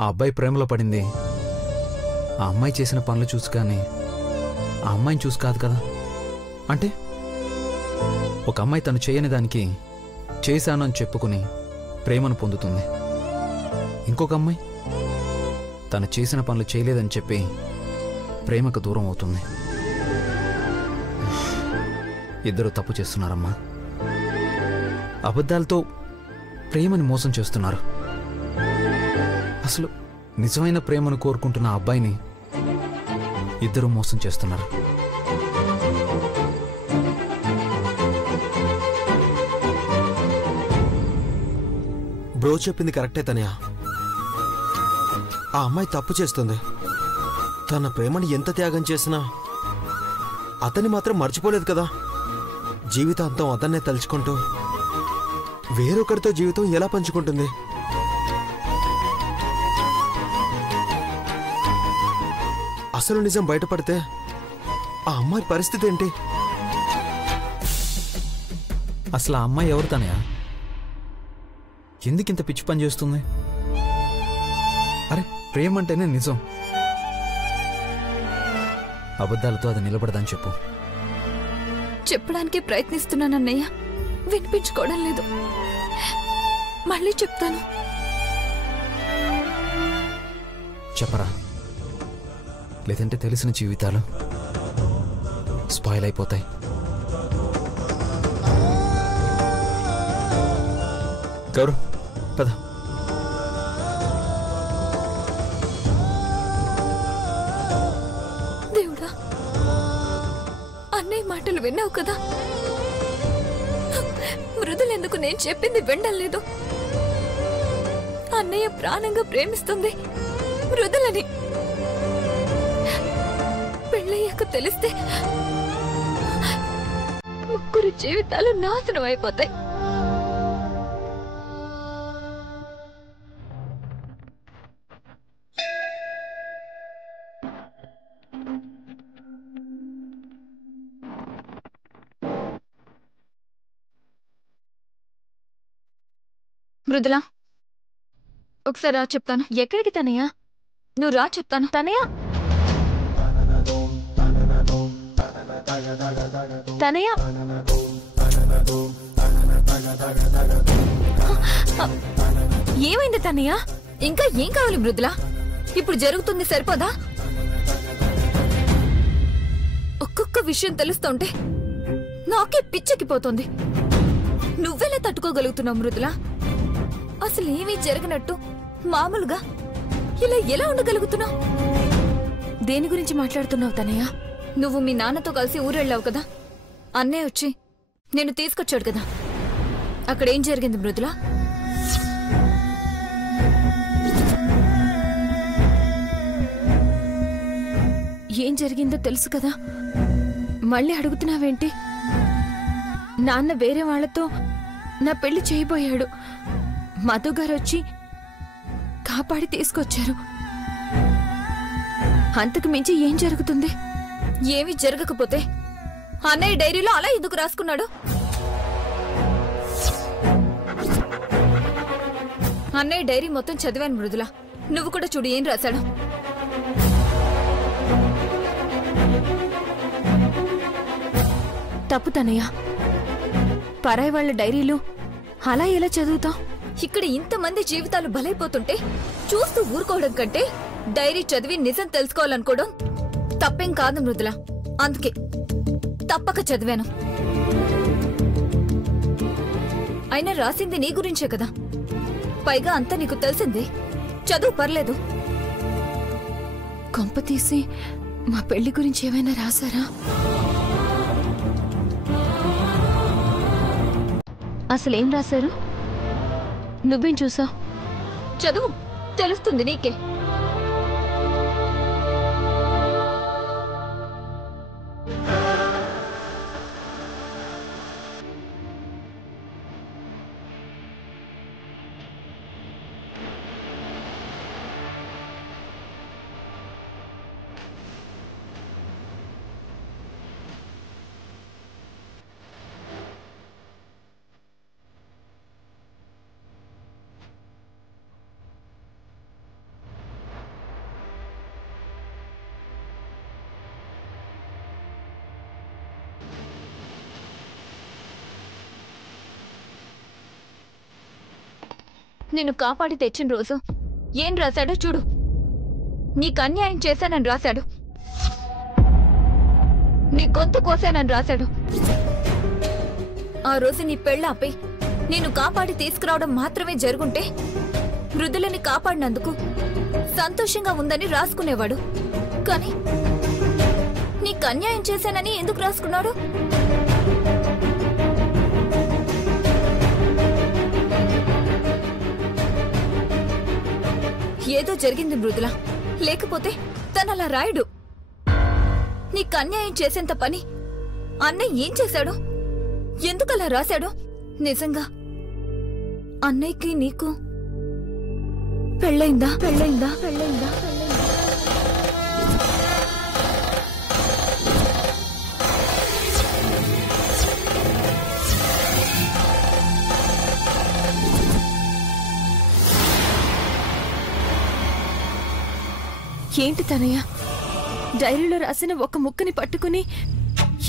ఆ అబ్బాయి ప్రేమలో పడింది ఆ అమ్మాయి చేసిన పనులు చూసి కానీ ఆ అమ్మాయిని చూసి కాదు కదా. అంటే ఒక అమ్మాయి తను చేయని దానికి చేశాను అని చెప్పుకుని ప్రేమను పొందుతుంది. ఇంకొక అమ్మాయి తను చేసిన పనులు చేయలేదని చెప్పి ప్రేమకు దూరం అవుతుంది. ఇద్దరు తప్పు చేస్తున్నారమ్మా. అబద్ధాలతో ప్రేమని మోసం చేస్తున్నారు. అసలు నిజమైన ప్రేమను కోరుకుంటున్న ఆ అబ్బాయిని ఇద్దరు మోసం చేస్తున్నారు. బ్రో చెప్పింది కరెక్టే తనయా. ఆ అమ్మాయి తప్పు చేస్తుంది. తన ప్రేమని ఎంత త్యాగం చేసినా అతన్ని మాత్రం మర్చిపోలేదు కదా. జీవితాంతం అతన్నే తలుచుకుంటూ వేరొకరితో జీవితం ఎలా పంచుకుంటుంది? అసలు నిజం బయటపడితే ఆ అమ్మాయి పరిస్థితి ఏంటి? అసలు ఆ అమ్మాయి ఎవరు తనయా? ఎందుకింత పిచ్చి పని చేస్తుంది? అరే ప్రేమ అంటేనే నిజం. అబద్ధాలతో అది నిలబడదని చెప్పు. చెప్పడానికి ప్రయత్నిస్తున్నానన్నయ్య, వినిపించుకోవడం లేదు. మళ్ళీ చెప్తాను. చెప్పరా, లేదంటే తెలిసిన జీవితాలు స్పాయిల్ అయిపోతాయి. గౌరవ్ పద. దేవుడా, అన్నయ్య మాటలు విన్నావు కదా. మృదులెందుకు నేను చెప్పింది వినలేదు? అన్నయ్య ప్రాణంగా ప్రేమిస్తుంది మృదులని. పెళ్ళయ్యాక తెలిస్తే ముగ్గురు జీవితాలు నాశనం అయిపోతాయి. మృదులా, ఒకసారి రా చెప్తాను. ఎక్కడికి తనయ్య? నువ్వు రా చెప్తాను. తనయ్య తనయ్య ఏమైంది తనయ్య? ఇంకా ఏం కావాలి మృదులా? ఇప్పుడు జరుగుతుంది సరిపోదా? ఒక్కొక్క విషయం తెలుస్తుంటే నాకే పిచ్చెక్కిపోతుంది. నువ్వెలా తట్టుకోగలుగుతున్నావు మృదులా? అసలు ఏమీ జరగనట్టు మామూలుగా ఇలా ఎలా ఉండగలుగుతున్నావు? దేని గురించి మాట్లాడుతున్నావు తనయ్య? నువ్వు మీ నాన్నతో కలిసి ఊరెళ్ళావు కదా, అన్నయ్య వచ్చి నేను తీసుకొచ్చాడు కదా, అక్కడేం జరిగింది మృదులా? ఏం జరిగిందో తెలుసు కదా, మళ్ళీ అడుగుతున్నావేంటి? నాన్న వేరే వాళ్లతో నా పెళ్లి చేయబోయాడు. మధు గారు వచ్చి కాపాడి తీసుకొచ్చారు. అంతకు మించి ఏం జరుగుతుంది? ఏమీ జరగకపోతే అన్నయ్య డైరీలో అలా ఎందుకు రాసుకున్నాడు? అన్నయ్య డైరీ మొత్తం చదివాను మృదులా, నువ్వు కూడా చూడు ఏం రాశాడు. తప్పు తనయ్య, పరాయి వాళ్ళ డైరీలు అలా ఎలా చదువుతావు? ఇక్కడ ఇంతమంది జీవితాలు బలైపోతుంటే చూస్తూ ఊరుకోవడం కంటే డైరీ చదివి నిజం తెలుసుకోవాలనుకోవడం తప్పేం కాదు మృదులా. అందుకే తప్పక చదివాను. అయినా రాసింది నీ గురించే కదా, పైగా అంతా నీకు తెలిసిందే. చదువు పర్లేదు. కొంప తీసి మా పెళ్లి గురించి ఏమైనా రాశారా? అసలేం రాశారు? నువ్వేం చూసావు? చదువు, తెలుస్తుంది నీకే. నిన్ను కాపాడి తెచ్చిన రోజు ఏం రాశాడో చూడు. నీకు అన్యాయం చేశానని రాశాడు, నీ గొంతు కోసానని రాశాడు. ఆ రోజు నీ పెళ్ళాపై నిన్ను కాపాడి తీసుకురావడం మాత్రమే జరుగుంటే మృదులని కాపాడినందుకు సంతోషంగా ఉందని రాసుకునేవాడు. కానీ నీకు అన్యాయం చేశానని ఎందుకు రాసుకున్నాడు? ఏదో జరిగింది మృదుల, లేకపోతే తనలా రాయడు. నీకు అన్యాయం చేసేంత పని అన్నయ్య ఏం చేశాడు? ఎందుకలా రాశాడు? నిజంగా అన్నయ్యకి నీకు పెళ్ళైందా? పెళ్ళైందా? పెళ్ళైందా? ఏంటి తనయ్య, డైరీలో రాసిన ఒక ముక్కని పట్టుకుని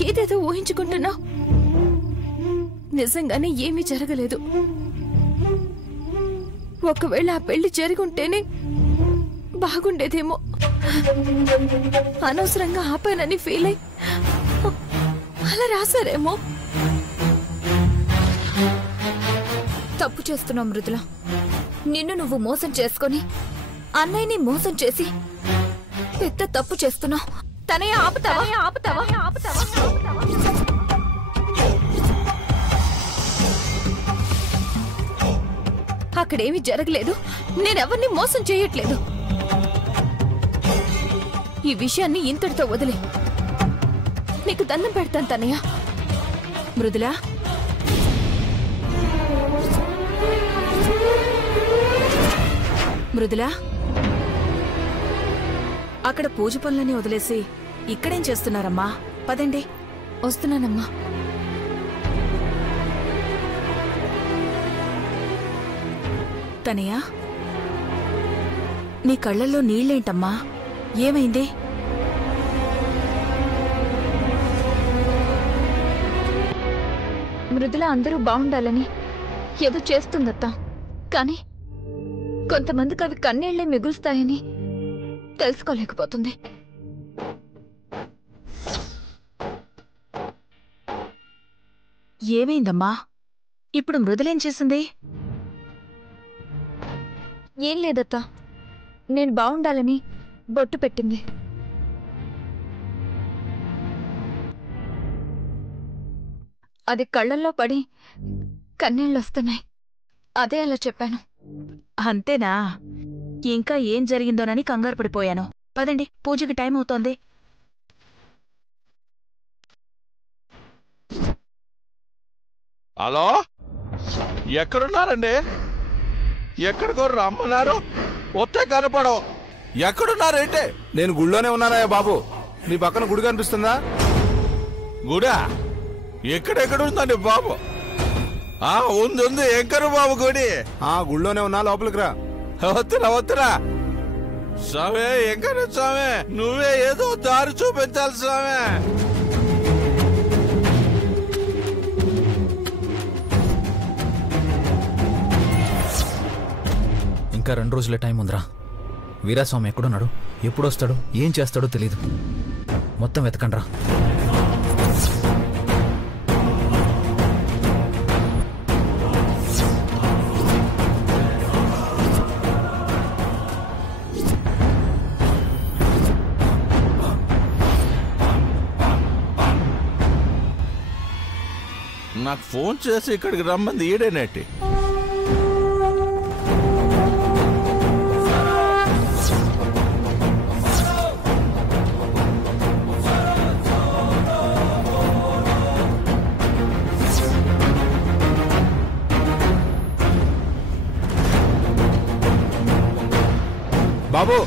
ఏదేదో ఊహించుకుంటున్నావు? నిజంగానే ఏమీ జరగలేదు. ఒకవేళ ఆ పెళ్లి జరుగుంటేనే బాగుండేదేమో. అనవసరంగా ఆపానని ఫీల్ అయి అలా రాశారేమో. తప్పు చేస్తున్నావు మృదుల. నిన్ను నువ్వు మోసం చేసుకొని అన్నయ్యని మోసం చేసి పెద్ద తప్పు చేస్తున్నావు. తనయ్య ఆపుతావా? ఆపుతావా? ఆపుతావా? అక్కడేమీ జరగలేదు. నేనెవరిని మోసం చేయట్లేదు. ఈ విషయాన్ని ఇంతటితో వదిలే. నీకు దండం పెడతాను తనయ్య. మృదులా, మృదులా, అక్కడ పూజ పనులని వదిలేసి ఇక్కడేం చేస్తున్నారమ్మా? పదండి. వస్తున్నానమ్మా. తనయ్య, నీ కళ్ళల్లో నీళ్ళేంటమ్మా? ఏమైంది? మృదుల అందరూ బాగుండాలని ఏదో చేస్తుందత్తా. కానీ కొంతమందికి అవి కన్నీళ్లే మిగులుస్తాయని తెలుసుకోలేకపోతుంది. ఏమైందమ్మా? ఇప్పుడు మృదులేం చేసింది? ఏం లేదత్తా, నేను బాగుండాలని బొట్టు పెట్టింది. అది కళ్ళల్లో పడి కన్నీళ్ళొస్తున్నాయి. అదే అలా చెప్పాను. అంతేనా? ఇంకా ఏం జరిగిందోనని కంగారు పడిపోయాను. పదండి, పూజకి టైం అవుతోంది. హలో, ఎక్కడున్నారండి? ఎక్కడికో రమ్మన్నారు, వస్తే కనపడవు. ఎక్కడున్నారేంటే? నేను గుడిలోనే ఉన్నానయ్యా బాబు. నీ పక్కన గుడి కనిపిస్తుందా? గుడా? ఎక్కడెక్కడుందండి బాబు? ఉంది ఉంది. ఎక్కరు బాబు గుడి? గుడిలోనే ఉన్నా, లోపలికి రా. వస్తురా వస్తురా. స్వామి, ఎక్కడ స్వామి? నువ్వే ఏదో దారి చూపించాలి స్వామి. ఇంకా 2 రోజుల టైం ఉందిరా. వీరాస్వామి ఎక్కడున్నాడు, ఎప్పుడు వస్తాడు, ఏం చేస్తాడో తెలీదు. మొత్తం వెతకండ్రా. నాకు ఫోన్ చేసి ఇక్కడికి రమ్మంది ఈడేనేటి? బాబు,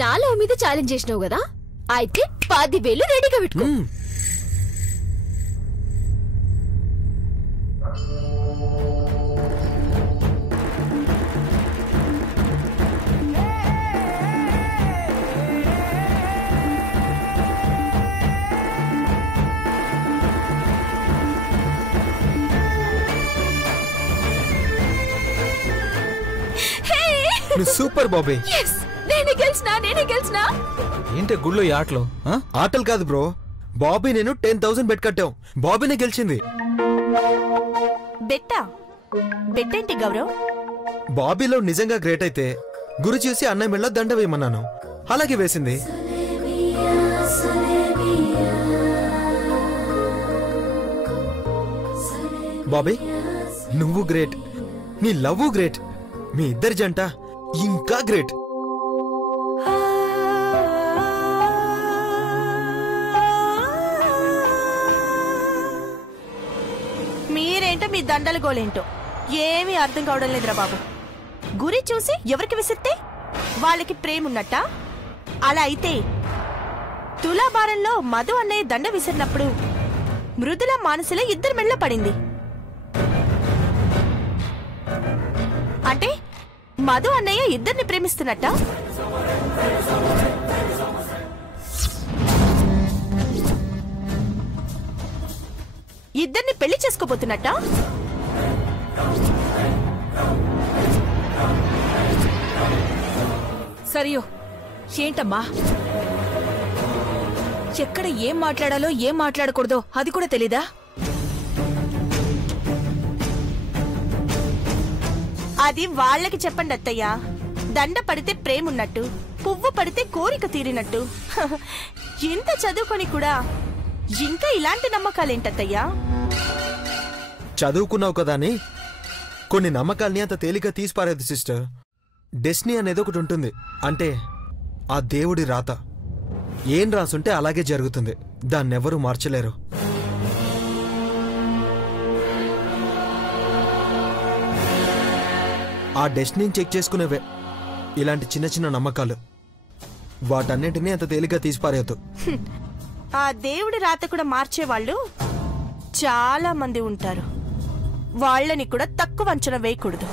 నాలో మీద ఛాలెంజ్ చేసినావు కదా, అయితే 10,000 రెడీగా పెట్టుకో. నువ్వు సూపర్ బాబీ. నేనే గెలిచినా. ఏంటి గుళ్ళో ఈ ఆటలో? ఆటలు కాదు బ్రో, బాబీ నేను 10,000 బెట్ కట్టాం, బాబీనే గెలిచింది. బెట్టేంటి గౌరవ్? బాబీలో నిజంగా గ్రేట్ అయితే గురి చూసి అన్నయ్య మెళ్ళ దండ వేయమన్నాను, అలాగే వేసింది. బాబీ నువ్వు గ్రేట్, నీ లవ్ గ్రేట్, మీ ఇద్దరి జంట ఇంకా గ్రేట్. మీరేంటో మీ దండల గోలేంటో ఏమీ అర్థం కావడం లేదురా బాబు. గురి చూసి ఎవరికి విసిరితే వాళ్ళకి ప్రేమ ఉన్నట్టా? అలా అయితే తులాభారంలో మధు అన్నయ్య దండ విసిరినప్పుడు మృదుల మానసుల ఇద్దరు మెళ్ళ పడింది. అంటే మధు అన్నయ్య ఇద్దరిని ప్రేమిస్తున్నట్టా? ఇద్దరిని పెళ్లి చేసుకోబోతున్నట్టా? సరియో ఏంటమ్మా, ఎక్కడ ఏం మాట్లాడాలో ఏం మాట్లాడకూడదో అది కూడా తెలీదా? అది వాళ్ళకి చెప్పండి అత్తయ్య. దండ పడితే ప్రేమున్నట్టు, పువ్వు పడితే కోరిక తీరినట్టు. ఇంత చదువుకొని కూడా ఇంకా ఇలాంటి నమ్మకాలేంటత్తయ్యా? చదువుకున్నావు కదా అని కొన్ని నమ్మకాల్ని అంత తేలిక తీసిపారేది సిస్టర్. డెస్టినీ అనేది ఒకటి ఉంటుంది, అంటే ఆ దేవుడి రాత. ఏం రాసుంటే అలాగే జరుగుతుంది, దాన్నెవరూ మార్చలేరు. ఆ డెస్టినీని చెక్ చేసుకునేవే ఇలాంటి చిన్న చిన్న నమ్మకాలు. వాటన్నింటినీ అంత తేలిక తీసిపారేయద్దు. ఆ దేవుడి రాత కూడా మార్చేవాళ్ళు చాలా మంది ఉంటారు. వాళ్ళని కూడా తక్కువ అంచనా వేయకూడదు.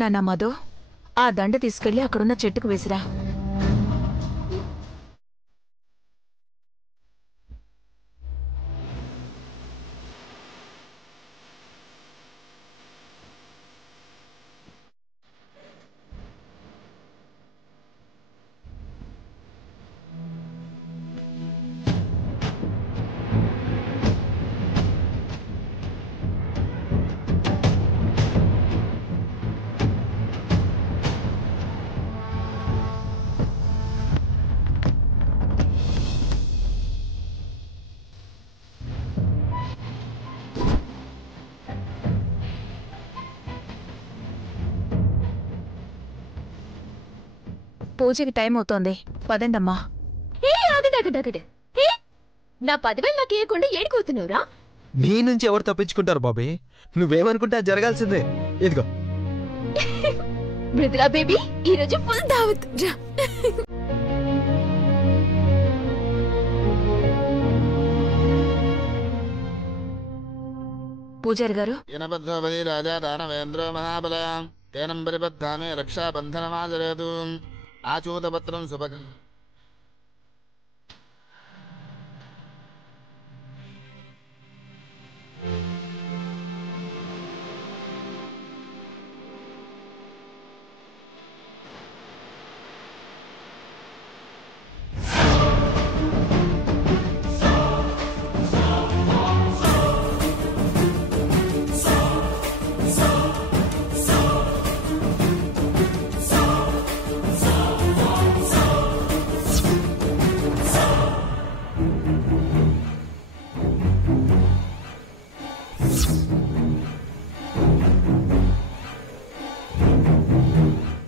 నాన్న మధు, ఆ దండ తీసుకెళ్లి అక్కడున్న చెట్టుకు వేసిరా. పూజకి టైం అవుతోంది, పదండమ్మా. నా 10,000 నాకు ఇవ్వకుండా ఏడుకోతున్నావురా? నీ నుంచి ఎవరు తప్పించుకుంటారు బాబీ? నువ్వేమనుకుంటే అది జరగాల్సిందే. ఇదిగో మృదులా బేబీ, ఈ రోజు ఫుల్ దావత్. పూజారి గారు, రాజా దానవేంద్ర మహాబలయం తేనం పరిబద్ధామే రక్షాబంధనమాదరేతు ఆచూతపత్రం శుభ.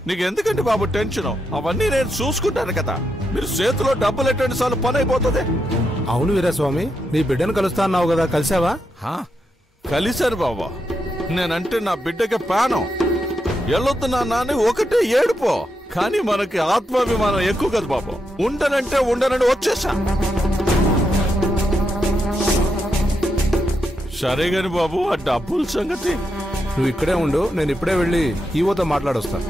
నీకెందుకంటే బాబు టెన్షన్? అవన్నీ నేను చూసుకుంటాను కదా. మీరు చేతిలో డబ్బులు ఎట్టండి సార్లు పని అయిపోతుంది. అవును వీరస్వామి, నీ బిడ్డను కలుస్తా అన్నావు కదా, కలిసావా? కలిశారు బాబా. నేనంటే నా బిడ్డకి ప్రాణం. వెళ్ళొద్దు నాన్న ఒకటే ఏడుపో. కానీ మనకి ఆత్మాభిమానం ఎక్కువ కదా బాబు. ఉండనంటే ఉండనని వచ్చేసా. సరే గాని బాబు, ఆ డబ్బుల సంగతి నువ్వు ఇక్కడే ఉండు, నేను ఇప్పుడే వెళ్ళి ఈవోతో మాట్లాడొస్తా.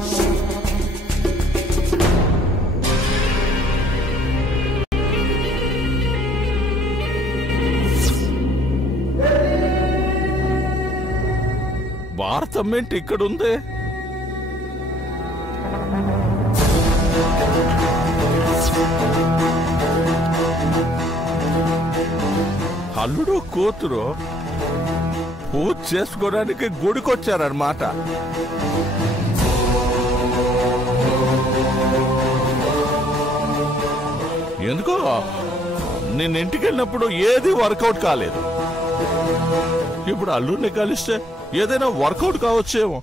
భారతం ఏంటి ఇక్కడ ఉంది? అల్లుడు కూతురు పూజ చేసుకోవడానికి గుడికొచ్చారన్నమాట. ఎందుకో నేను ఇంటికి వెళ్ళినప్పుడు ఏది వర్కౌట్ కాలేదు. ఇప్పుడు అల్లుడిని కలిస్తే ఏదైనా వర్కౌట్ కావచ్చేమో.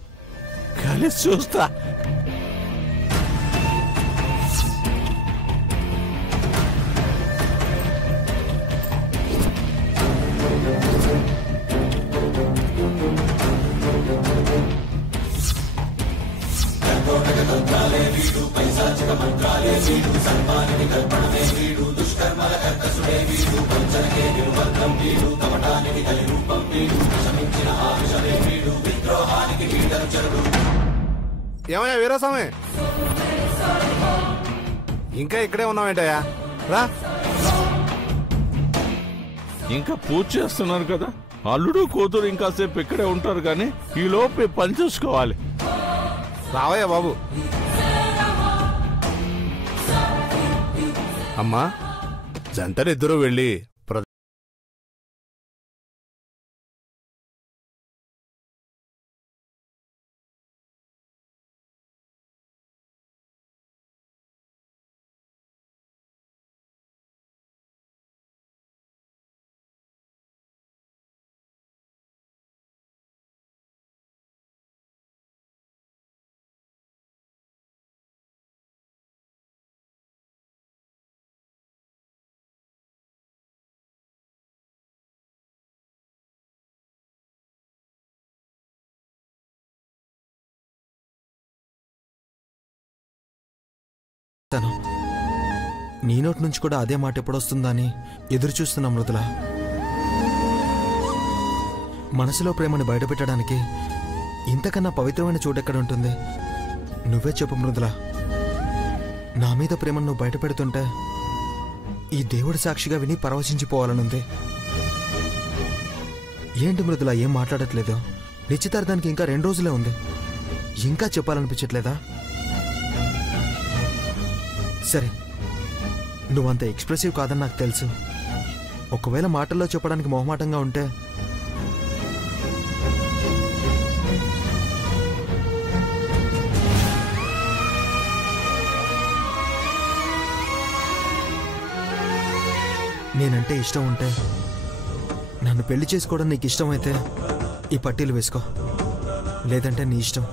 కలిసి చూస్తా. ఏమయ్యా వీరాస్వామి, ఇంకా ఇక్కడే ఉన్నావేంటయ్యా? రా. ఇంకా పూజ చేస్తున్నారు కదా, అల్లుడు కూతురు ఇంకాసేపు ఇక్కడే ఉంటారు. కానీ ఈ లోపు పని చూసుకోవాలి. రావయ్యా బాబు. అమ్మా, జంటలిద్దరూ వెళ్ళి నీ నోటి నుంచి కూడా అదే మాట ఎప్పుడొస్తుందని ఎదురు చూస్తున్నా మృదుల. మనసులో ప్రేమని బయటపెట్టడానికి ఇంతకన్నా పవిత్రమైన చోటెక్కడ ఉంటుంది? నువ్వే చెప్పు మృదుల. నా మీద ప్రేమను నువ్వు బయట పెడుతుంటే ఈ దేవుడి సాక్షిగా విని పరవశించిపోవాలనుంది. ఏంటి మృదుల ఏం మాట్లాడట్లేదు? నిశ్చితార్థానికి ఇంకా 2 రోజులే ఉంది. ఇంకా చెప్పాలనిపించట్లేదా? సరే, నువ్వంత ఎక్స్ప్రెసివ్ కాదని నాకు తెలుసు. ఒకవేళ మాటల్లో చెప్పడానికి మొహమాటంగా ఉంటే నేనంటే ఇష్టం ఉంటే, నన్ను పెళ్లి చేసుకోవడం నీకు ఇష్టమైతే ఈ పట్టీలు వేసుకో. లేదంటే నీ ఇష్టం.